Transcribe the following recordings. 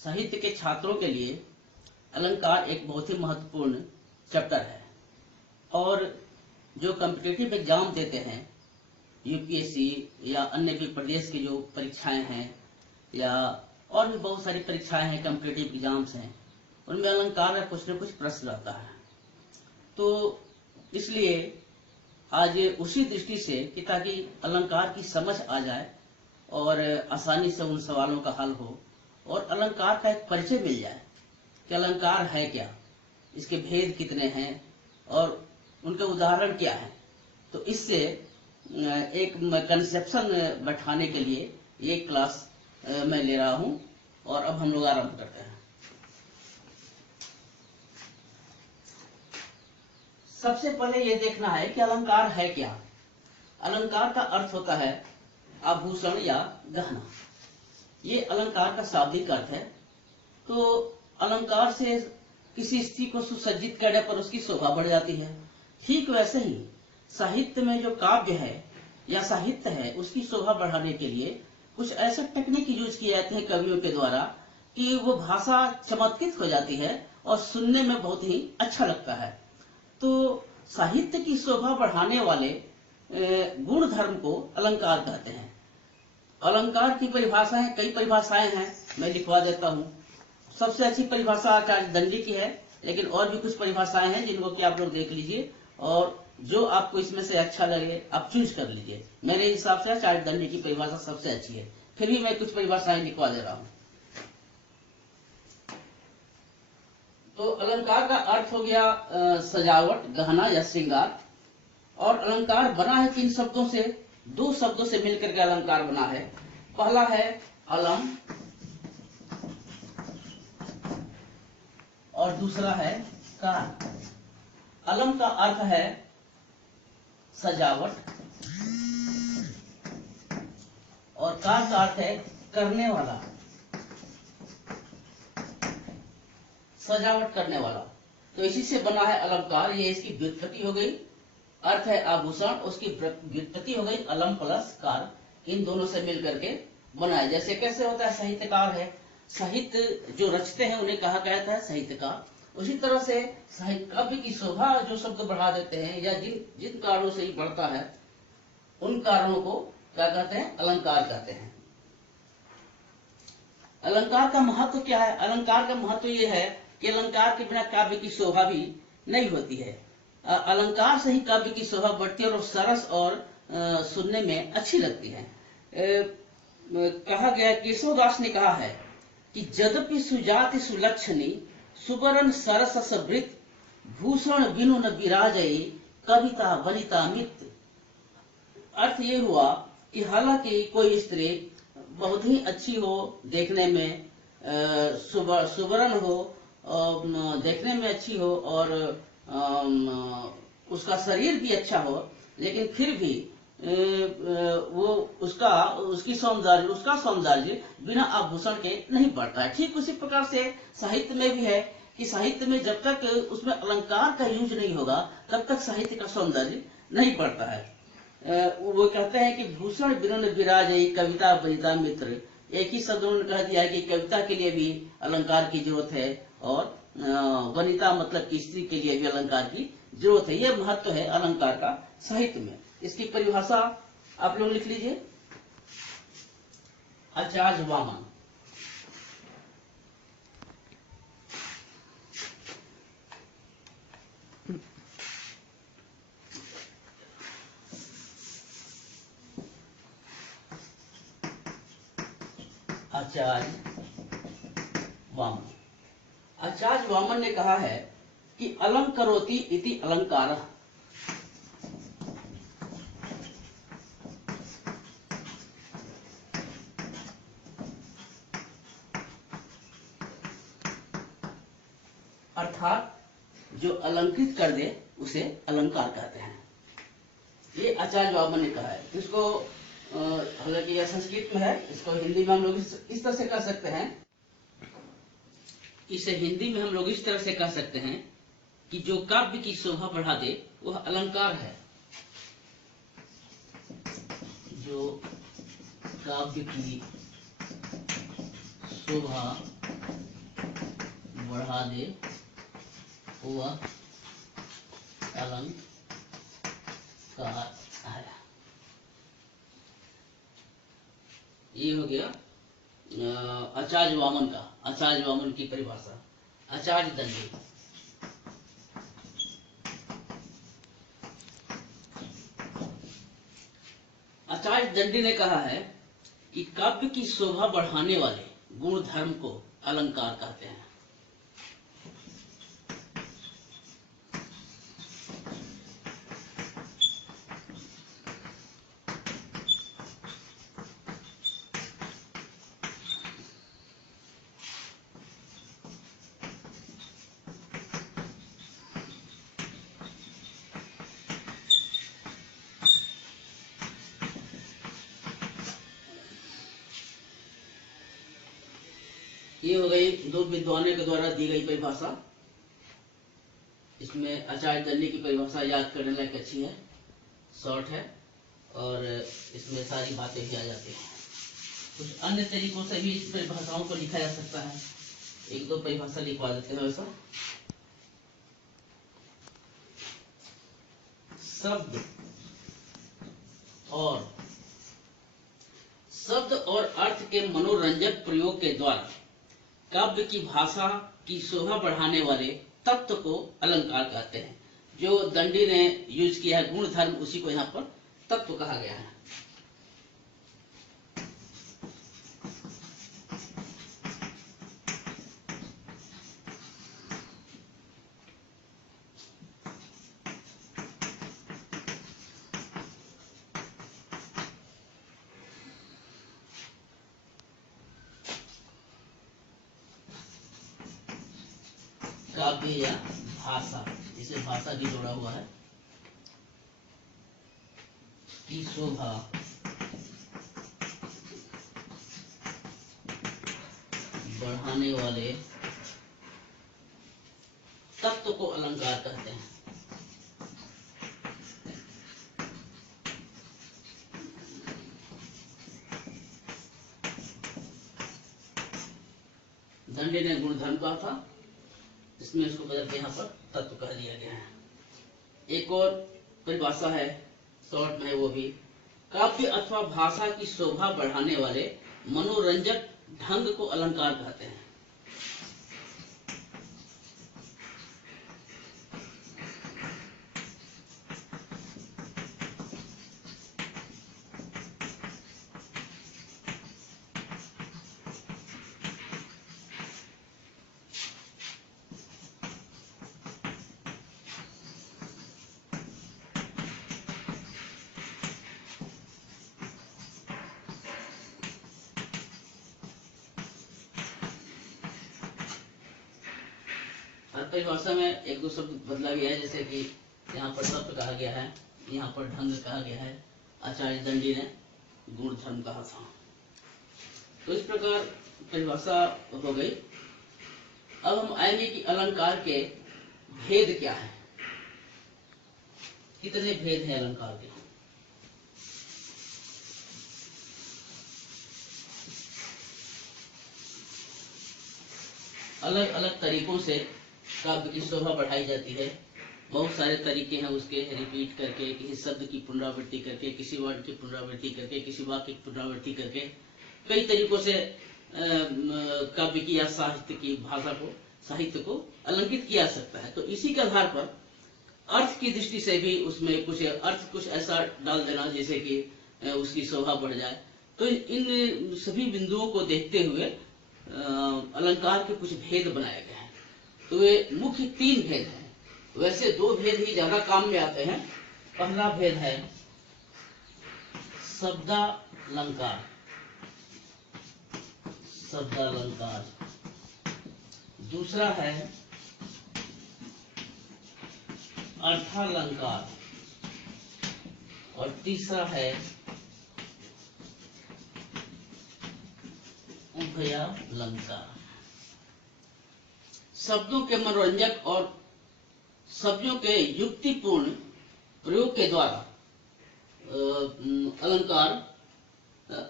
साहित्य के छात्रों के लिए अलंकार एक बहुत ही महत्वपूर्ण चैप्टर है और जो कॉम्पिटिटिव एग्जाम देते हैं यूपीएससी या अन्य भी प्रदेश की जो परीक्षाएं हैं या और भी बहुत सारी परीक्षाएं हैं, कॉम्पिटिटिव एग्जाम्स हैं, उनमें अलंकार का कुछ न कुछ प्रश्न रहता है। तो इसलिए आज उसी दृष्टि से कि ताकि अलंकार की समझ आ जाए और आसानी से उन सवालों का हल हो और अलंकार का एक परिचय मिल जाए कि अलंकार है क्या, इसके भेद कितने हैं और उनके उदाहरण क्या हैं। तो इससे एक कंसेप्शन बैठाने के लिए ये क्लास मैं ले रहा हूं और अब हम लोग आरंभ करते हैं। सबसे पहले ये देखना है कि अलंकार है क्या। अलंकार का अर्थ होता है आभूषण या गहना। ये अलंकार का शाब्दिक अर्थ है। तो अलंकार से किसी स्त्री को सुसज्जित करने पर उसकी शोभा बढ़ जाती है। ठीक वैसे ही साहित्य में जो काव्य है या साहित्य है उसकी शोभा बढ़ाने के लिए कुछ ऐसे टेक्निक यूज किए जाते हैं कवियों के द्वारा कि वो भाषा चमत्कृत हो जाती है और सुनने में बहुत ही अच्छा लगता है। तो साहित्य की शोभा बढ़ाने वाले गुण धर्म को अलंकार कहते हैं। अलंकार की परिभाषाएं, कई परिभाषाएं हैं, मैं लिखवा देता हूँ। सबसे अच्छी परिभाषा आचार्य दंडी की है, लेकिन और भी कुछ परिभाषाएं हैं जिनको कि आप लोग देख लीजिए और जो आपको इसमें से अच्छा लगे आप चूज कर लीजिए। मेरे हिसाब से आचार्य दंडी की परिभाषा सबसे अच्छी है, फिर भी मैं कुछ परिभाषाएं लिखवा दे रहा हूँ। तो अलंकार का अर्थ हो गया सजावट, गहना या श्रृंगार। और अलंकार बना है किन शब्दों से? दो शब्दों से मिलकर के अलंकार बना है। पहला है अलम और दूसरा है कार। अलम का अर्थ है सजावट और कार का अर्थ है करने वाला, सजावट करने वाला। तो इसी से बना है अलंकार। ये इसकी व्युत्पत्ति हो गई। अर्थ है आभूषण, उसकी व्युत्पत्ति हो गई अलम प्लस कार। इन दोनों से मिलकर के बना है। जैसे कैसे होता है, साहित्यकार है, साहित्य जो रचते हैं उन्हें कहा गया है साहित्यकार। उसी तरह से काव्य की शोभा जो शब्द बढ़ा देते हैं या जिन कारणों से ही बढ़ता है उन कारणों को क्या कहते हैं? अलंकार कहते हैं। अलंकार का महत्व क्या है? अलंकार का महत्व ये है कि अलंकार के बिना काव्य की शोभा भी नहीं होती है। अलंकार से ही काव्य की शोभा बढ़ती है और सरस और सुनने में अच्छी लगती है। कहा गया, केशवदास ने कहा है कि यद्यपि सुजाति सुलक्षणी सुबरन सरस सवृत भूषण बिनु न विराजई कविता वनिता मित्र। अर्थ ये हुआ कि हालांकि कोई स्त्री बहुत ही अच्छी हो, देखने में सुवर्ण हो, देखने में अच्छी हो और उसका शरीर भी अच्छा हो, लेकिन फिर भी वो उसका सौंदर्य बिना आभूषण के नहीं बढ़ता है। ठीक उसी प्रकार से साहित्य में भी है कि साहित्य में जब तक उसमें अलंकार का यूज नहीं होगा तब तक साहित्य का सौंदर्य नहीं बढ़ता है। वो कहते हैं कि भूषण बिनु विराजई कविता वनिता मित्र। एक ही शब्द उन्होंने कह दिया है कि कविता के लिए भी अलंकार की जरूरत है और वनिता मतलब कि स्त्री के लिए भी अलंकार की जरूरत है। यह महत्व है अलंकार का साहित्य में। इसकी परिभाषा आप लोग लिख लीजिए। आचार्य वामन। आचार्य वामन ने कहा है कि अलम करोति इति अलंकारः। अर्थात जो अलंकृत कर दे उसे अलंकार कहते हैं। ये आचार्य वामन ने कहा है। इसको हालांकि यह संस्कृत में है, इसको हिंदी में हम लोग इस तरह से कह सकते हैं, इसे हिंदी में हम लोग इस तरह से कह सकते हैं कि जो काव्य की शोभा बढ़ा दे वह अलंकार है। जो काव्य की शोभा बढ़ा दे वह अलंकार है। ये हो गया आचार्य वामन का, आचार्य वामन की परिभाषा। आचार्य दंडी, आचार्य दंडी ने कहा है कि काव्य की शोभा बढ़ाने वाले गुण धर्म को अलंकार कहते हैं। ये हो गई दो विद्वानों के द्वारा दी गई परिभाषा। इसमें आचार्य दंडी की परिभाषा याद करने लायक अच्छी है, शॉर्ट है और इसमें सारी बातें भी आ जाती हैं। कुछ अन्य तरीकों से भी इस परिभाषाओं को लिखा जा सकता है। एक दो परिभाषा लिखवा देते हैं। वैसा शब्द और अर्थ के मनोरंजक प्रयोग के द्वारा काव्य की भाषा की शोभा बढ़ाने वाले तत्व को अलंकार कहते हैं। जो दंडी ने यूज किया है गुण धर्म, उसी को यहाँ पर तत्व कहा गया है। काव्य या भाषा, इसे भाषा भी जोड़ा हुआ है, की शोभा बढ़ाने वाले तत्व को अलंकार कहते हैं। दंडी ने गुणधर्म कहा था, इसमें इसको बदल के यहाँ पर तत्व कह दिया गया है। एक और परिभाषा है शॉर्ट में, वो भी काव्य अथवा भाषा की शोभा बढ़ाने वाले मनोरंजक ढंग को अलंकार कहते हैं। परिभाषा में एक दो शब्द बदला गया है, जैसे कि यहाँ पर तत्व कहा गया है, यहाँ पर ढंग कहा गया है। आचार्य दंडी ने गुण धर्म कहा था। तो इस प्रकार परिभाषा हो गई। अब हम आएंगे कि अलंकार के भेद क्या है, कितने भेद हैं अलंकार के। अलग अलग तरीकों से काव्य की शोभा बढ़ाई जाती है। बहुत सारे तरीके हैं उसके, रिपीट करके, किसी शब्द की पुनरावृत्ति करके, किसी वर्ड की पुनरावृत्ति करके, किसी वाक्य की पुनरावृत्ति करके, कई तरीकों से काव्य की या साहित्य की भाषा को, साहित्य को अलंकित किया जा सकता है। तो इसी के आधार पर अर्थ की दृष्टि से भी उसमें कुछ अर्थ कुछ ऐसा डाल देना जिससे कि उसकी शोभा बढ़ जाए। तो इन सभी बिंदुओं को देखते हुए अलंकार के कुछ भेद बनाए गए हैं। तो वे मुख्य 3 भेद हैं। वैसे 2 भेद ही ज्यादा काम में आते हैं। पहला भेद है शब्दालंकार, शब्दालंकार। दूसरा है अर्थालंकार और तीसरा है उभयालंकार। शब्दों के मनोरंजक और शब्दों के युक्तिपूर्ण प्रयोग के द्वारा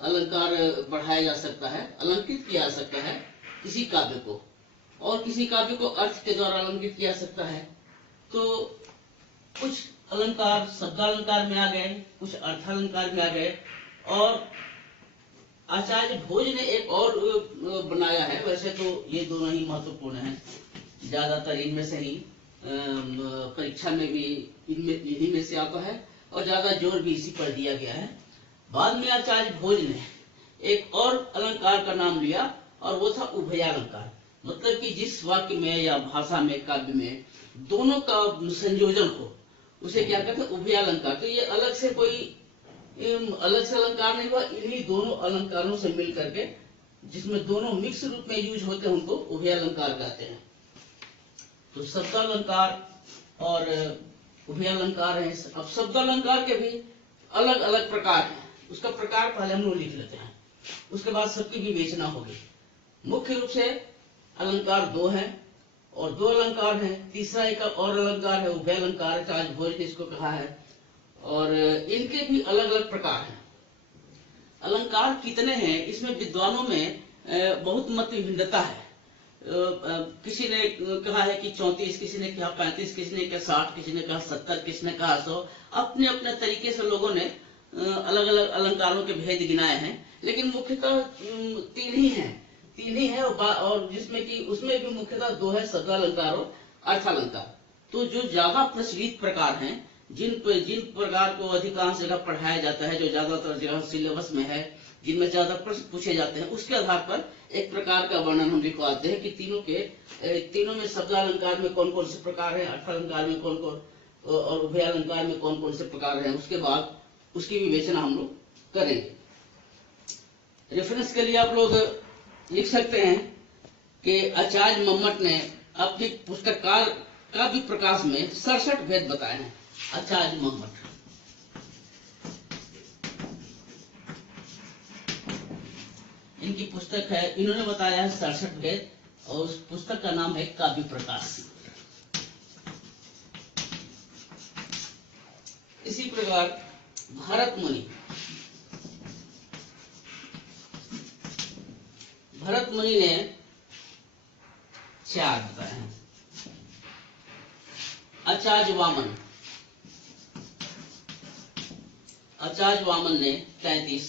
अलंकार बढ़ाया जा सकता है, अलंकित किया जा सकता है किसी काव्य को। और किसी काव्य को अर्थ के द्वारा अलंकृत किया जा सकता है। तो कुछ अलंकार शब्दालंकार में आ गए, कुछ अर्थालंकार में आ गए, और आचार्य भोज ने एक और बनाया है। वैसे तो ये दोनों ही महत्वपूर्ण हैं, ज्यादातर इनमें से ही परीक्षा में भी इन्हीं में से आता है और ज्यादा जोर भी इसी पर दिया गया है। बाद में आचार्य भोज ने एक और अलंकार का नाम लिया और वो था उभयालंकार। मतलब कि जिस वाक्य में या भाषा में, काव्य में दोनों का संयोजन हो, उसे क्या कहते हैं, उभयालंकार। तो ये अलग से अलंकार नहीं हुआ, इन्हीं दोनों अलंकारों से मिल करके जिसमें दोनों मिक्स रूप में यूज होते हैं उनको उभयालंकार कहते हैं। तो शब्दालंकार और उभयालंकार है। अब शब्दालंकार के भी अलग अलग प्रकार हैं, उसका प्रकार पहले हम लोग लिख लेते हैं, उसके बाद सबकी विवेचना होगी। मुख्य रूप से अलंकार दो हैं और दो अलंकार हैं। तीसरा एक और अलंकार है उभयालंकार, आचार्य भोज ने इसको कहा है, और इनके भी अलग अलग प्रकार हैं। अलंकार कितने हैं, इसमें विद्वानों में बहुत मत भिन्नता है। किसी ने कहा है कि 34, किसी ने कहा 35, किसी ने कहा 60, किसी ने कहा 70, किसी ने कहा 100। अपने अपने तरीके से लोगों ने अलग अलग अलंकारों के भेद गिनाए हैं, लेकिन मुख्यतः तीन ही है और जिसमें कि उसमें भी मुख्यतः दो है, शब्दालंकार और अर्थालंकार। तो जो ज्यादा प्रचलित प्रकार हैं, जिन प्रकार को अधिकांश जगह पढ़ाया जाता है, जो ज्यादातर जगह सिलेबस में है, जिनमें ज्यादा प्रश्न पूछे जाते हैं, उसके आधार पर एक प्रकार का वर्णन हम लिखवाते हैं कि तीनों में शब्दालंकार में कौन कौन से प्रकार हैं, अर्थालंकार में कौन कौन और उभयालंकार में कौन कौन से प्रकार हैं। उसके बाद उसकी विवेचना हम लोग करेंगे। रेफरेंस के लिए आप लोग लिख सकते हैं कि आचार्य मम्मट ने अपनी पुस्तक काव्य प्रकाश में 67 भेद बताए हैं। आचार्य मम्मट इनकी पुस्तक है, इन्होंने बताया है 67 भेद, और उस पुस्तक का नाम है काव्य प्रकाश। इसी प्रकार भरत मुनि ने 4 बताए हैं। आचार्य वामन ने 33,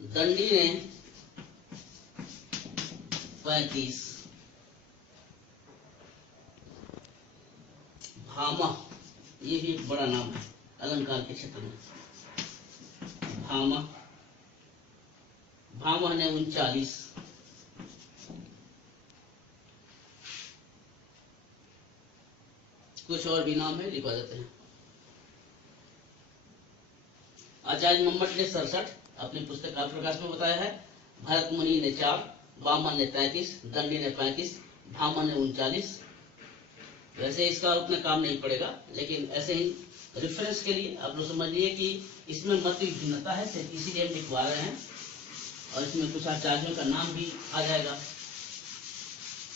दंडी ने 35, भामा, ये भी एक बड़ा नाम है अलंकार के क्षेत्र में, भामा ने 39, कुछ और भी नाम है, लिखवा देते हैं। आचार्य मम्मट ने 67 अपनी पुस्तक काव्य प्रकाश में बताया है। भरत मुनि ने 4, वामन ने 33, दंडी ने 35, भामा ने 39। वैसे इसका उतना काम नहीं पड़ेगा, लेकिन ऐसे ही रेफरेंस के लिए आप लोग समझिए कि इसमें मत भिन्नता है, सिर्फ इसीलिए हम लिखवा रहे हैं। और इसमें कुछ आचार्यों का नाम भी आ जाएगा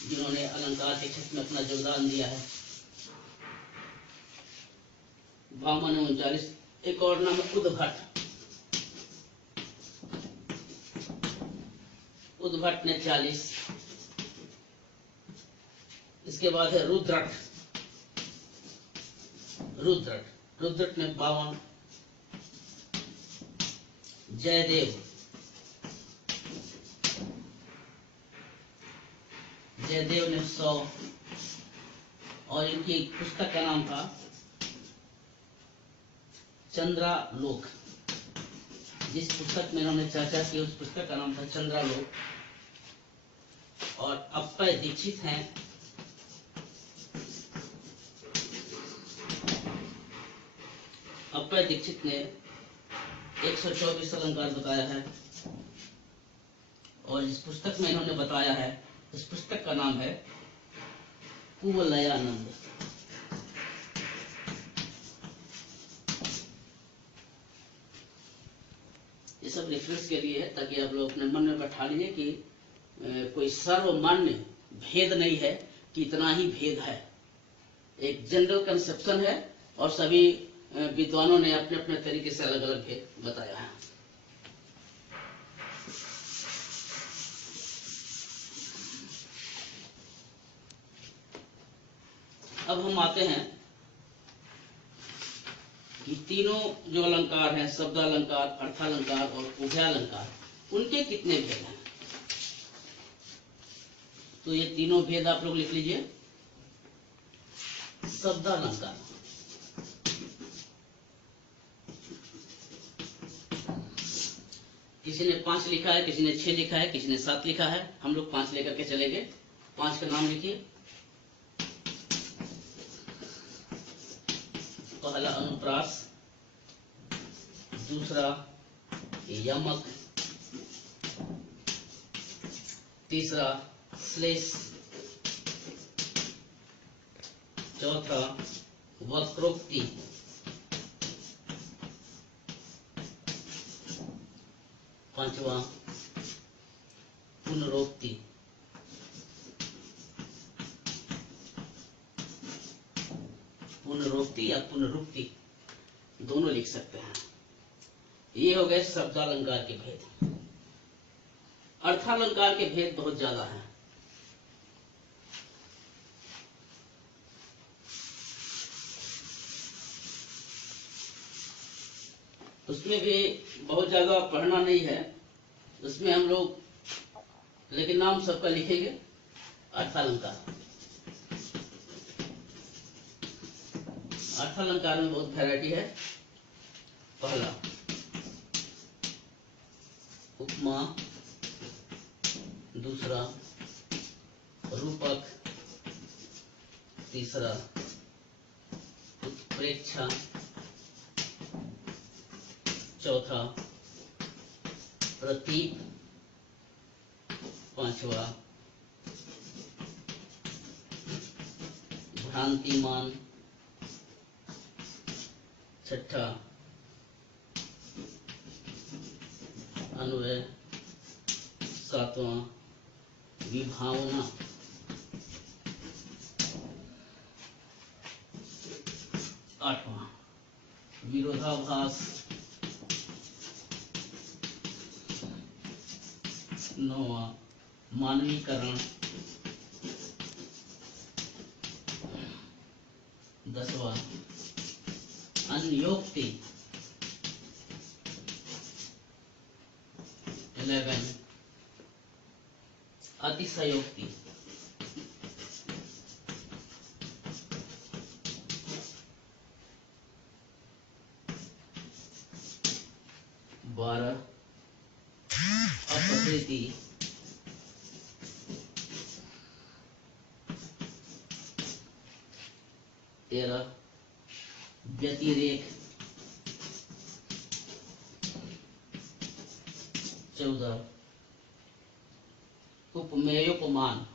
जिन्होंने अलंकार के क्षेत्र में अपना योगदान दिया है। भामा ने 39, एक और नाम है उद्भट ने 40। इसके बाद है रुद्रट ने 52, जयदेव ने 100, और इनकी पुस्तक का नाम था चंद्रालोक। जिस पुस्तक में इन्होंने चर्चा की उस पुस्तक का नाम था चंद्रालोक। और अप्पय दीक्षित हैं, अप्पय दीक्षित ने 124 अलंकार बताया है, और इस पुस्तक में इन्होंने बताया है, इस पुस्तक का नाम है कुवलयानंद। ये सब रेफरेंस के लिए है, ताकि आप लोग अपने मन में बैठा लीजिए कि कोई सर्वमान्य भेद नहीं है कि इतना ही भेद है। एक जनरल कंसेप्शन है और सभी विद्वानों ने अपने अपने तरीके से अलग अलग भेद बताया है। अब हम आते हैं कि तीनों जो अलंकार हैं, शब्दालंकार, अर्थालंकार और उभयालंकार, उनके कितने भेद हैं। तो ये तीनों भेद आप लोग लिख लीजिए। शब्दालंकार, किसी ने 5 लिखा है, किसी ने 6 लिखा है, किसी ने 7 लिखा है। हम लोग 5 लेकर के चलेंगे। 5 का नाम लिखिए। पहला अनुप्रास, दूसरा यमक, तीसरा श्लेष, चौथा वक्रोक्ति, पांचवा पुनरोक्ति, पुनरोक्ति या पुनरुक्ति दोनों लिख सकते हैं। ये हो गए शब्दालंकार के भेद। अर्थालंकार के भेद बहुत ज्यादा हैं। उसमें भी बहुत ज्यादा पढ़ना नहीं है, उसमें हम लोग लेकिन नाम सबका लिखेंगे। अर्थालंकार, अर्थालंकार में बहुत वैरायटी है। पहला उपमा, दूसरा रूपक, तीसरा उत्प्रेक्षा, चौथा प्रतीक, पांचवा भ्रांतिमान, छठा अन्वय, सातवां विभावना, आठवां विरोधाभास, नौवां मानवीकरण, 10वां अन्योक्ति, 11 अतिशयोक्ति, 12 अपभृति, 13 व्यतिरेक, 14 उपमेयोपमान,